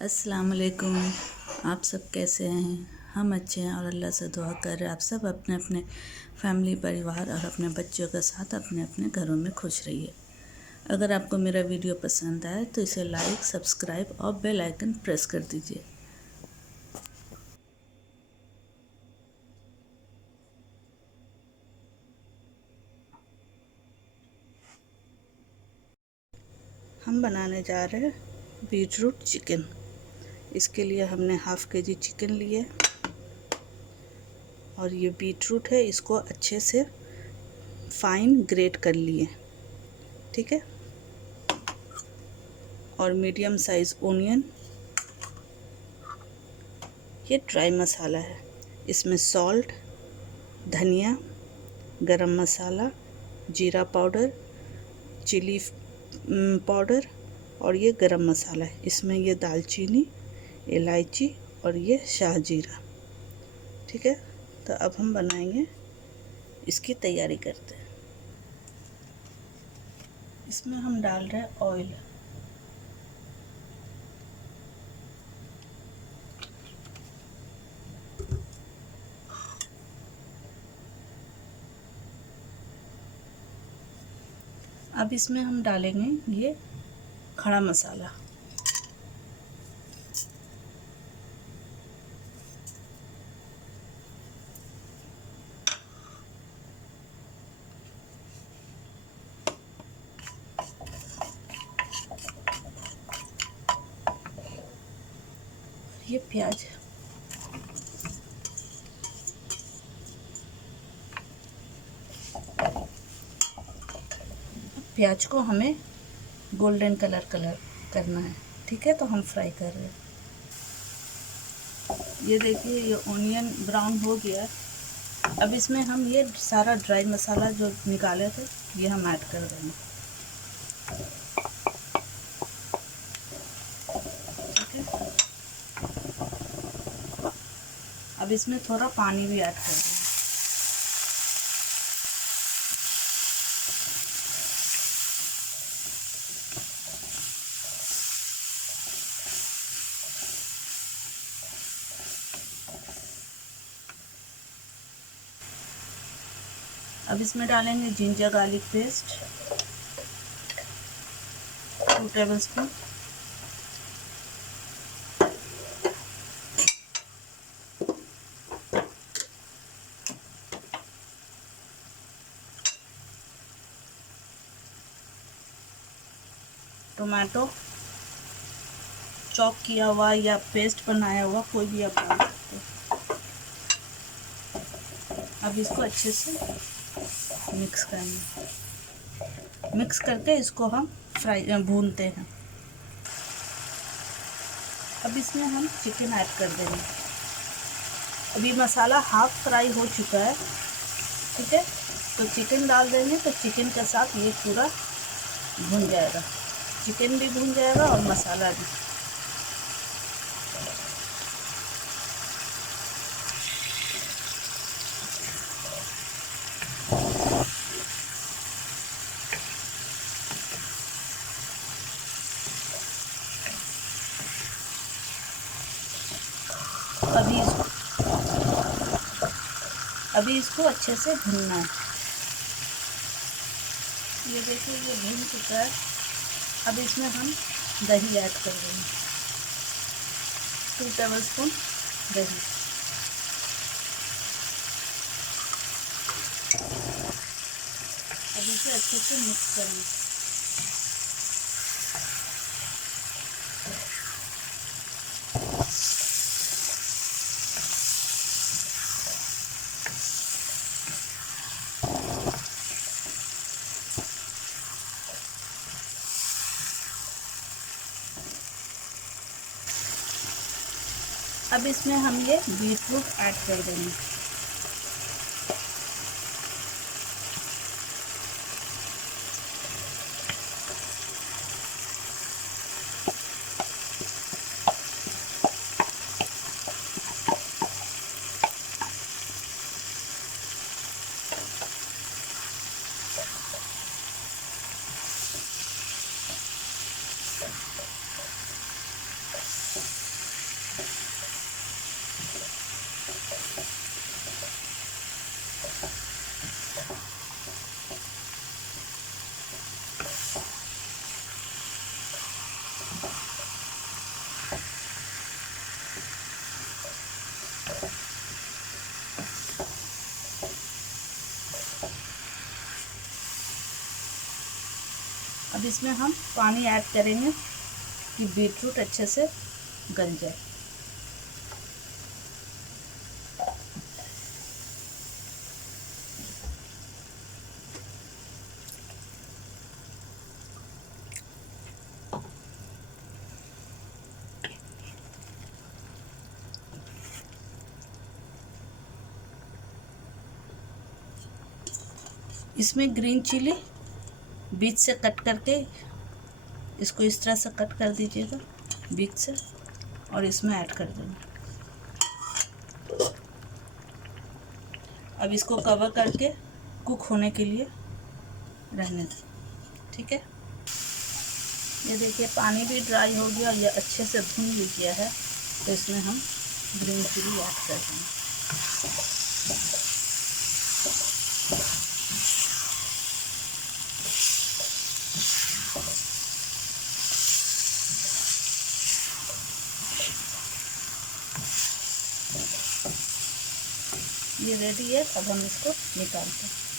अस्सलाम वालेकुम। आप सब कैसे हैं? हम अच्छे हैं और अल्लाह से दुआ कर रहे हैं आप सब अपने अपने फैमिली परिवार और अपने बच्चों के साथ अपने अपने घरों में खुश रहिए। अगर आपको मेरा वीडियो पसंद आए तो इसे लाइक, सब्सक्राइब और बेल आइकन प्रेस कर दीजिए। हम बनाने जा रहे हैं बीटरूट चिकन। इसके लिए हमने हाफ़ के जी चिकन लिए और ये बीटरूट है, इसको अच्छे से फाइन ग्रेट कर लिए, ठीक है। और मीडियम साइज़ ओनियन। ये ड्राई मसाला है, इसमें सॉल्ट, धनिया, गरम मसाला, जीरा पाउडर, चिली पाउडर और ये गरम मसाला है। इसमें ये दालचीनी, इलायची और ये शाहजीरा, ठीक है। तो अब हम बनाएंगे, इसकी तैयारी करते हैं। इसमें हम डाल रहे हैं ऑयल। अब इसमें हम डालेंगे ये खड़ा मसाला। ये प्याज, प्याज को हमें गोल्डन कलर करना है, ठीक है। तो हम फ्राई कर रहे हैं। ये देखिए, ये ऑनियन ब्राउन हो गया। अब इसमें हम ये सारा ड्राई मसाला जो निकाले थे ये हम ऐड कर देंगे, ठीक है। अब इसमें थोड़ा पानी भी ऐड कर देंगे। अब इसमें डालेंगे ginger garlic paste 2 tablespoon, tomato chop किया हुआ या पेस्ट बनाया हुआ, कोई भी आप डाल सकते हो। अब इसको अच्छे से मिक्स करना, मिक्स करके इसको हम भूनते हैं। अब इसमें हम चिकन ऐड कर देंगे। अभी मसाला हाफ फ्राई हो चुका है, ठीक है। तो चिकन डाल देंगे तो चिकन के साथ ये पूरा भून जाएगा, चिकन भी भून जाएगा और मसाला भी। अभी इसको अच्छे से भूनना है। ये देखिए, ये भून चुका है। अब इसमें हम दही ऐड कर देंगे, 2 टेबलस्पून दही। अब इसे अच्छे से मिक्स करेंगे। अब इसमें हम ये बीटरूट ऐड कर देंगे। अब इसमें हम पानी ऐड करेंगे कि बीटरूट अच्छे से गल जाए। इसमें ग्रीन चिली बीच से कट करके इसको इस तरह से कट कर दीजिएगा बीच से, और इसमें ऐड कर देंगे। अब इसको कवर करके कुक होने के लिए रहने दें। ठीक है, ये देखिए पानी भी ड्राई हो गया, ये अच्छे से भून भी गया है। तो इसमें हम ग्रीन चिली ऐड कर देंगे। ये रेडी है, अब हम इसको निकालते हैं।